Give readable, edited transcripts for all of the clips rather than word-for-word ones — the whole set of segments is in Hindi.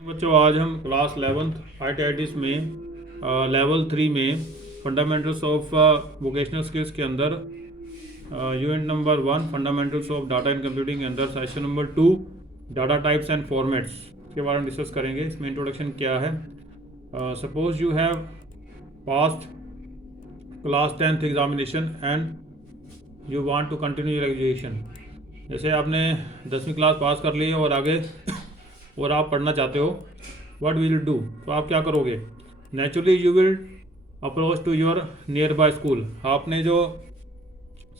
बच्चों आज हम क्लास 11th IITs में लेवल 3 में फंडामेंटल्स ऑफ वोकेशनल स्किल्स के अंदर unit number 1 fundamentals of data and computing के अंदर session number 2 data types and formats के बारे में डिस्कस करेंगे। इसमें इंट्रोडक्शन क्या है। Suppose you have passed class 10th examination and you want to continue your education. जैसे आपने 10वीं क्लास पास कर ली है और आगे और आप पढ़ना चाहते हो, व्हाट विल डू, तो आप क्या करोगे। Naturally you will approach to your nearby school. आपने जो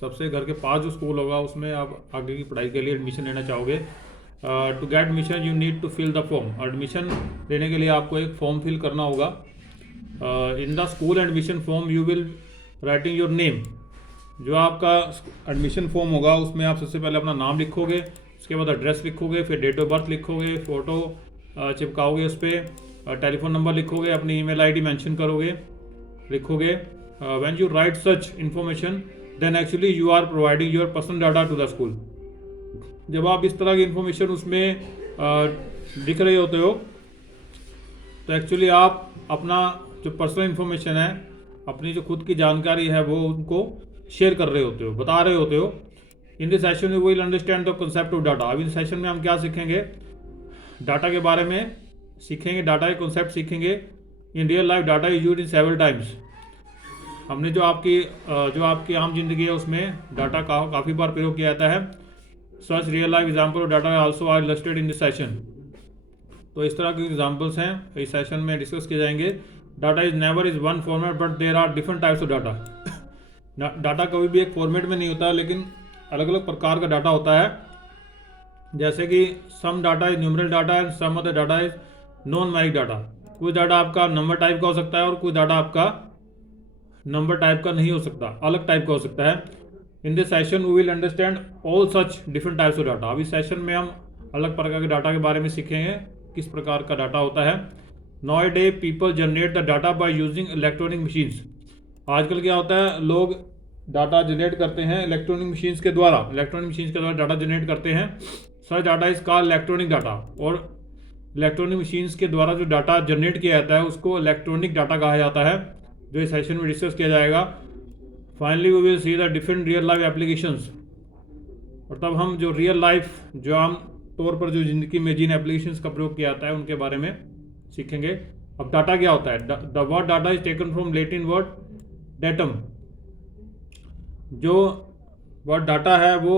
सबसे घर के पास जो स्कूल होगा उसमें आप आगे की पढ़ाई के लिए एडमिशन लेना चाहोगे। To get admission you need to fill the form. Admission लेने के लिए आपको एक फॉर्म फिल करना होगा। In the school admission form you will writing your name. जो आपका एडमिशन फॉर्म होगा उसमें आप सबसे पहले अपना नाम लिखोगे, उसके बाद एड्रेस लिखोगे, फिर डेट ऑफ बर्थ लिखोगे, फ़ोटो चिपकाओगे, उस पर टेलीफोन नंबर लिखोगे, अपनी ईमेल आईडी मेंशन करोगे, लिखोगे। When you write such information then actually you are providing your personal data to the school. जब आप इस तरह की इन्फॉर्मेशन उसमें लिख रहे होते हो तो एक्चुअली आप अपना जो पर्सनल इन्फॉर्मेशन है, अपनी जो खुद की जानकारी है, वो उनको शेयर कर रहे होते हो, बता रहे होते हो। In this session we will understand the concept of data. अब इस सेशन में हम क्या सीखेंगे, डाटा के बारे में सीखेंगे, डाटा के कॉन्सेप्ट सीखेंगे। In real life data is used in several times. हमने जो आपकी आम जिंदगी है उसमें डाटा का काफ़ी बार प्रयोग किया जाता है। Such real life example of data also are illustrated in this session. तो इस तरह के एग्जाम्पल्स हैं इस सेशन में डिस्कस किए जाएंगे। Data is never is one format but there are different types of data. Data कभी भी एक फॉर्मेट में नहीं होता, लेकिन अलग अलग प्रकार का डाटा होता है। जैसे कि some data is numerical data and some other data is non numeric data. कुछ डाटा आपका नंबर टाइप का हो सकता है और कुछ डाटा आपका नंबर टाइप का नहीं हो सकता, अलग टाइप का हो सकता है। In this session we will understand all such different types of data. अब इस सेशन में हम अलग प्रकार के डाटा के बारे में सीखेंगे, किस प्रकार का डाटा होता है। Now day people generate the data by using electronic machines. आजकल क्या होता है, लोग डाटा जनरेट करते हैं इलेक्ट्रॉनिक मशीन्स के द्वारा डाटा जनरेट करते हैं। Such data is called electronic data. और इलेक्ट्रॉनिक मशीन्स के द्वारा जो डाटा जनरेट किया जाता है उसको इलेक्ट्रॉनिक डाटा कहा जाता है, जो इस सेशन में डिस्कस किया जाएगा। Finally we will see the different real life applications. और तब हम जो रियल लाइफ, जो आम तौर पर जो जिंदगी में जिन एप्लीकेशंस का प्रयोग किया जाता है उनके बारे में सीखेंगे। अब डाटा क्या होता है। The word data is taken from Latin word datum. जो वर्ड डाटा है वो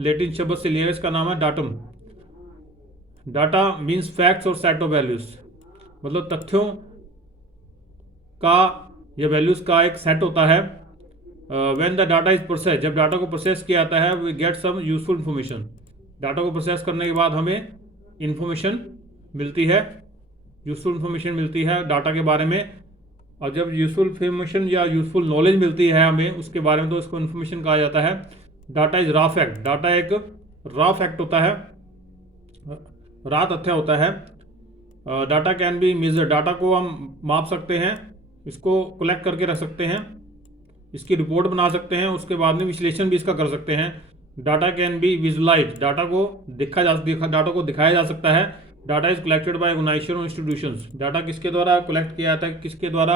लैटिन शब्द से लिया है, इसका नाम है डाटम। डाटा मीन्स फैक्ट्स और सेट ऑफ वैल्यूज, मतलब तथ्यों का या वैल्यूज का एक सेट होता है। When the data is process, जब डाटा को प्रोसेस किया जाता है, we get some useful information. Data को प्रोसेस करने के बाद हमें इंफॉर्मेशन मिलती है, यूजफुल इन्फॉर्मेशन मिलती है डाटा के बारे में। और जब यूजफुल इन्फॉर्मेशन या यूजफुल नॉलेज मिलती है हमें उसके बारे में, तो इसको इन्फॉर्मेशन कहा जाता है। Data is raw fact. Data एक रॉ फैक्ट होता है, रॉ तथ्य होता है। Data can be measure. Data को हम माप सकते हैं, इसको कलेक्ट करके रख सकते हैं, इसकी रिपोर्ट बना सकते हैं, उसके बाद में विश्लेषण भी इसका कर सकते हैं। Data can be visualise. Data को दिखाया जा सकता है। Data is collected by organisation और इंस्टीट्यूशंस। डाटा किसके द्वारा कलेक्ट किया जाता है, किसके द्वारा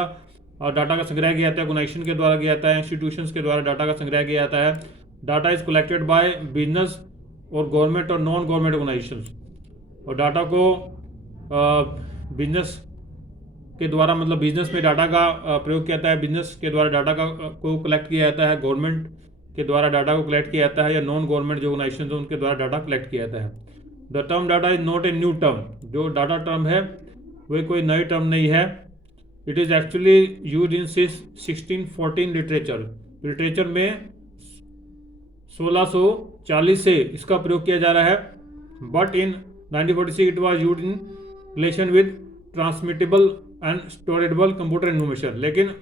डाटा का संग्रह किया जाता है। ऑर्गेनाइजेशन के द्वारा किया जाता है, इंस्टीट्यूशंस के द्वारा डाटा का संग्रह किया जाता है। Data is collected by business और गवर्नमेंट और नॉन गवर्नमेंट ऑर्गेनाइजेशंस। और डाटा को बिजनेस के द्वारा, मतलब बिजनेस में डाटा का प्रयोग किया जाता है, बिजनेस के द्वारा डाटा को कलेक्ट किया जाता है, गवर्नमेंट के द्वारा डाटा को कलेक्ट किया जाता है, या नॉन गवर्नमेंट जो ऑर्गेनाइजेशन है उनके द्वारा डाटा कलेक्ट किया जाता है। The term data is not a new term. जो डाटा टर्म है वह कोई नई टर्म नहीं है। It is actually use in 1614 literature में 1640 से इसका प्रयोग किया जा रहा है। But in 1946 it was use in relation with transmittable and storable computer information. लेकिन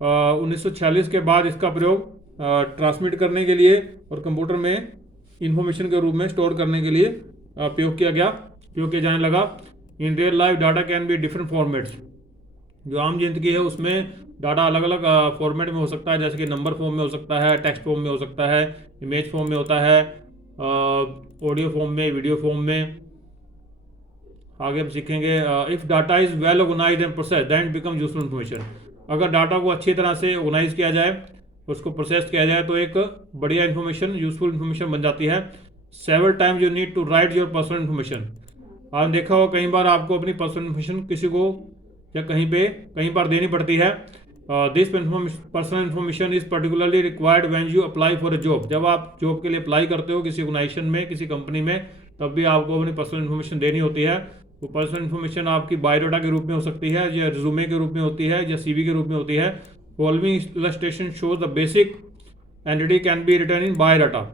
1946 के बाद इसका प्रयोग ट्रांसमिट करने के लिए और कंप्यूटर में इंफॉर्मेशन के रूप में स्टोर करने के लिए प्रयोग किया जाने लगा। In real life data can be different formats. जो आम जिंदगी है उसमें डाटा अलग अलग फॉर्मेट में हो सकता है, जैसे कि नंबर फॉर्म में हो सकता है, टेक्स्ट फॉर्म में हो सकता है, इमेज फॉर्म में होता है, ऑडियो फॉर्म में, वीडियो फॉर्म में, आगे हम सीखेंगे if data is well organised and process then it become useful information. अगर डाटा को अच्छी तरह से ऑर्गेनाइज किया जाए, उसको प्रोसेस किया जाए तो एक बढ़िया इन्फॉर्मेशन, यूजफुल इन्फॉर्मेशन बन जाती है। Several times you need to write your personal information. आपने देखा होगा कई बार आपको अपनी पर्सनल इन्फॉर्मेशन किसी को या कहीं बार देनी पड़ती है। This personal information is particularly required when you apply for a job. जब आप जॉब के लिए अप्लाई करते हो किसी ऑर्गेनाइजेशन में, किसी कंपनी में, तब भी आपको अपनी पर्सनल इन्फॉर्मेशन देनी होती है। वो पर्सनल इन्फॉर्मेशन आपकी बायोडाटा के रूप में हो सकती है, या रिज्यूमे के रूप में होती है, या सीवी के रूप में होती है। Following illustration shows the basic entity can be written in biodata.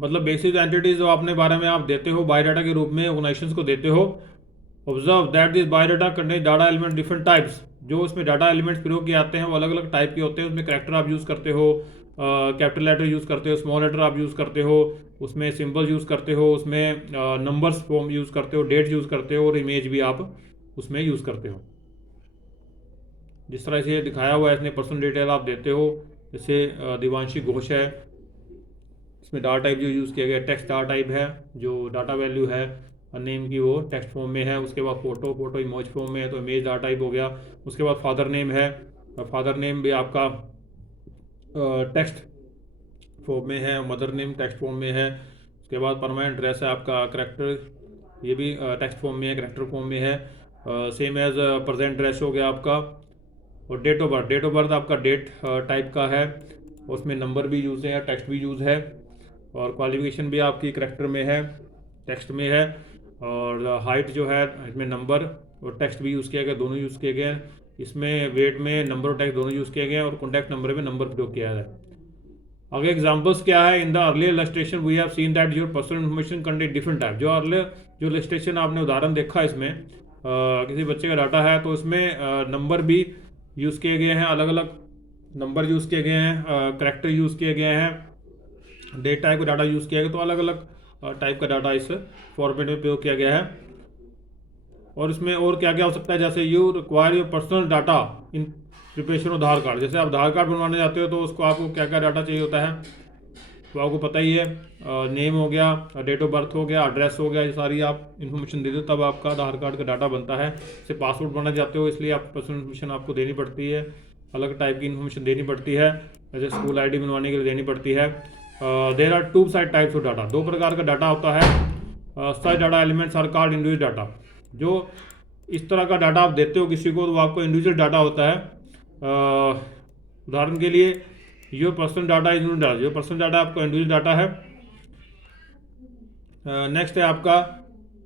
मतलब बेसिक एंटिटीज जो अपने बारे में आप देते हो बायोडाटा के रूप में ऑर्गेनाइजेशंस को देते हो। Observe that this biodata contain data element different types. जो उसमें डाटा एलिमेंट्स प्रयोग किए जाते हैं वो अलग अलग टाइप के होते हैं। उसमें कैरेक्टर आप यूज़ करते हो, कैपिटल लेटर यूज़ करते हो, स्मॉल लेटर आप यूज़ करते हो, उसमें सिंबल यूज़ करते हो, उसमें नंबर्स फॉर्म यूज़ करते हो, डेट यूज़ करते हो, और इमेज भी आप उसमें यूज़ करते हो। जिस तरह से दिखाया हुआ है इसमें पर्सनल डिटेल आप देते हो। जैसे दिवांशी घोष है, इसमें डाटा टाइप जो यूज़ किया गया टेक्स्ट डाटा टाइप है। जो डाटा वैल्यू है नेम की वो टेक्स्ट फॉर्म में है। उसके बाद फोटो इमेज फॉर्म में है तो इमेज डाटा टाइप हो गया। उसके बाद फादर नेम है, फादर नेम भी आपका टेक्स्ट फॉर्म में है, मदर नेम टेक्स्ट फॉर्म में है। उसके बाद परमानेंट एड्रेस है आपका, करेक्टर ये भी टेक्स्ट फॉर्म में है, करेक्टर फॉर्म में है। सेम एज प्रेजेंट एड्रेस हो गया आपका। और डेट ऑफ बर्थ आपका डेट टाइप का है, उसमें नंबर भी यूज़ है, टेक्स्ट भी यूज़ है। और क्वालिफिकेशन भी आपकी करेक्टर में है, टेक्स्ट में है। और हाइट जो है इसमें नंबर और टेक्स्ट भी यूज़ किया गया, दोनों यूज़ किए गए हैं। इसमें वेट में नंबर और टेक्स्ट दोनों यूज़ किए गए हैं, और कॉन्टैक्ट नंबर में नंबर प्रयोग किया है। आगे एग्जांपल्स क्या है, in the earlier illustration we have seen that your personal information contain different type. जो अर्लियर जो इलस्ट्रेशन आपने उदाहरण देखा इसमें किसी बच्चे का डाटा है तो इसमें नंबर भी यूज़ किए गए हैं, अलग अलग नंबर यूज़ किए गए हैं, करेक्टर यूज़ किए गए हैं, डेट टाइप का डाटा यूज़ किया गया। तो अलग अलग टाइप का डाटा इस फॉर्मेट में प्रयोग किया गया है। और इसमें और क्या क्या हो सकता है, जैसे you require your personal data in preparation of Aadhaar card. जैसे आप आधार कार्ड बनवाने जाते हो तो उसको आपको क्या क्या डाटा चाहिए होता है तो आपको पता ही है। नेम हो गया, डेट ऑफ बर्थ हो गया, एड्रेस हो गया, ये सारी आप इन्फॉर्मेशन दे दो तब आपका आधार कार्ड का डाटा बनता है। जैसे पासपोर्ट बनाने जाते हो इसलिए आप पर्सनल इन्फॉर्मेशन आपको देनी पड़ती है, अलग टाइप की इन्फॉर्मेशन देनी पड़ती है। जैसे स्कूल ID बनवाने के लिए देनी पड़ती है। There are two side types of data, दो प्रकार का डाटा होता है। Such data elements are called individual data. जो इस तरह का डाटा आप देते हो किसी को तो आपको इंडिविजुअल डाटा होता है। उदाहरण के लिए your personal data is individual data, जो पर्सनल डाटा आपका इंडिविजुअल डाटा है। नेक्स्ट है आपका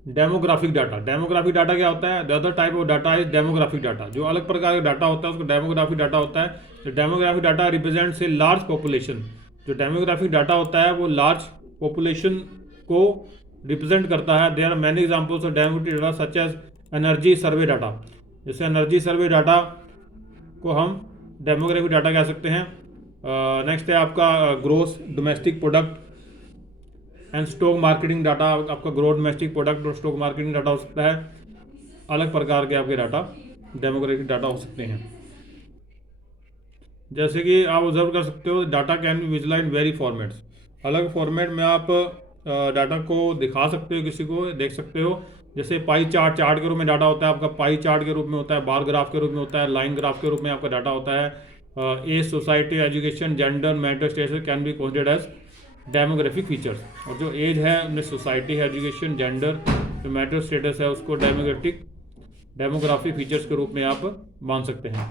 डेमोग्राफिक डाटा। डेमोग्राफिक डाटा क्या होता है, the other type of data is demographic data. जो अलग प्रकार का डाटा होता है उसको डेमोग्राफिक डाटा होता है। तो demographic data represents a large population. जो डेमोग्राफिक डाटा होता है वो लार्ज पॉपुलेशन को रिप्रेजेंट करता है। There are many examples of demographic data such as energy survey data. जैसे एनर्जी सर्वे डाटा को हम डेमोग्राफिक डाटा कह सकते हैं। नेक्स्ट है आपका gross domestic product and stock marketing data. आपका ग्रोथ डोमेस्टिक प्रोडक्ट और स्टॉक मार्केटिंग डाटा हो सकता है। अलग प्रकार के आपके डाटा डेमोग्राफिक डाटा हो सकते हैं। जैसे कि आप ऑब्जर्व कर सकते हो data can be visualise in very formats. अलग फॉर्मेट में आप डाटा को दिखा सकते हो, किसी को देख सकते हो। जैसे पाई चार्ट के रूप में डाटा होता है आपका, पाई चार्ट के रूप में होता है, बार ग्राफ के रूप में होता है, लाइन ग्राफ के रूप में आपका डाटा होता है। Age, society, education, gender, mental status can be considered as demographic features. और जो एज है उनमें सोसाइटी है, एजुकेशन, जेंडर, जो मेंटल स्टेटस है उसको डेमोग्राफिक फीचर्स के रूप में आप मान सकते हैं।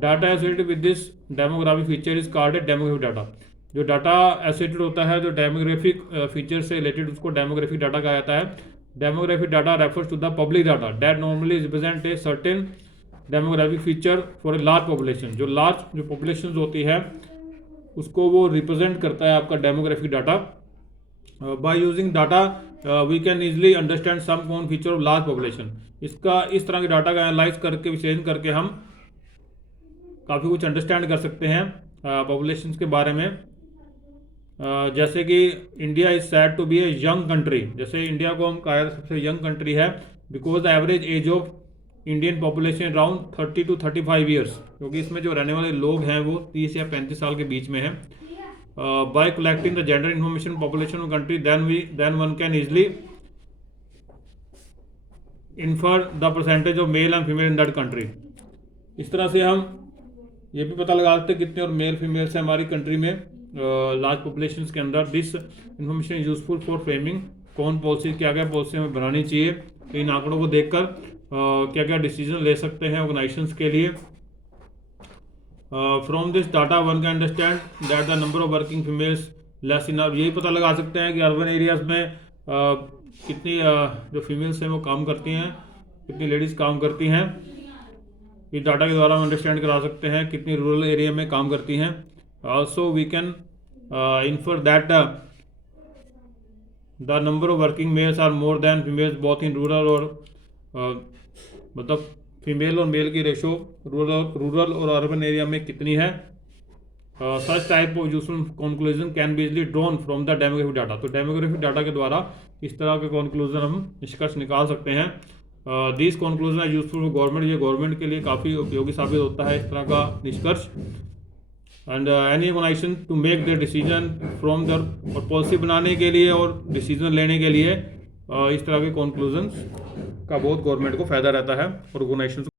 Data associated with this demographic feature is called a demographic data. जो डाटा एसोसिएटेड होता है जो डेमोग्राफिक फीचर से रिलेटेड उसको डेमोग्राफिक डाटा कहा जाता है। Demographic data refers to the public data that normally represent a certain demographic feature for a large population. जो पॉपुलेशन होती है उसको वो रिप्रेजेंट करता है आपका demographic data. By using data we can easily understand some common feature of large population. इसका इस तरह के डाटा का एनालाइज करके विश्लेषण करके हम काफ़ी कुछ अंडरस्टैंड कर सकते हैं पॉपुलेशन के बारे में। जैसे कि India is said to be a young country. जैसे इंडिया को हम कहा सबसे यंग कंट्री है because the average age of Indian population around 30 to 35 years, क्योंकि इसमें जो रहने वाले लोग हैं वो 30 या 35 साल के बीच में हैं। By collecting the gender information population of country then one can easily infer the percentage of male and female in that country. इस तरह से हम ये भी पता लगा सकते हैं कितने और मेल फीमेल्स हैं हमारी कंट्री में लार्ज पॉपुलेशन के अंदर। This information is useful for framing कौन पॉलिसी, क्या क्या पॉलिसी हमें बनानी चाहिए, इन आंकड़ों को देखकर क्या क्या डिसीजन ले सकते हैं ऑर्गेनाइजेशंस के लिए। From this data one can understand that the number of working females less in, यही पता लगा सकते हैं कि अर्बन एरियाज में कितनी जो फीमेल्स हैं वो काम करती हैं, कितनी लेडीज़ काम करती हैं। इस डाटा के द्वारा हम अंडरस्टैंड करा सकते हैं कितनी रूरल एरिया में काम करती हैं। Also we can infer that the number of working males are more than females both in rural और मतलब फीमेल और मेल की रेशो रूरल और अर्बन एरिया में कितनी है। Such type of useful conclusion can be easily drawn from the demographic data. तो डेमोग्राफिक डाटा के द्वारा इस तरह के कंक्लूजन हम निष्कर्ष निकाल सकते हैं। This conclusion are useful for government, ये गवर्नमेंट के लिए काफ़ी उपयोगी साबित होता है इस तरह का निष्कर्ष। And any organisation to make the decision from there, और पॉलिसी बनाने के लिए और डिसीजन लेने के लिए इस तरह के कंक्लूजन का बहुत गवर्नमेंट को फ़ायदा रहता है और ऑर्गेनाइजेशन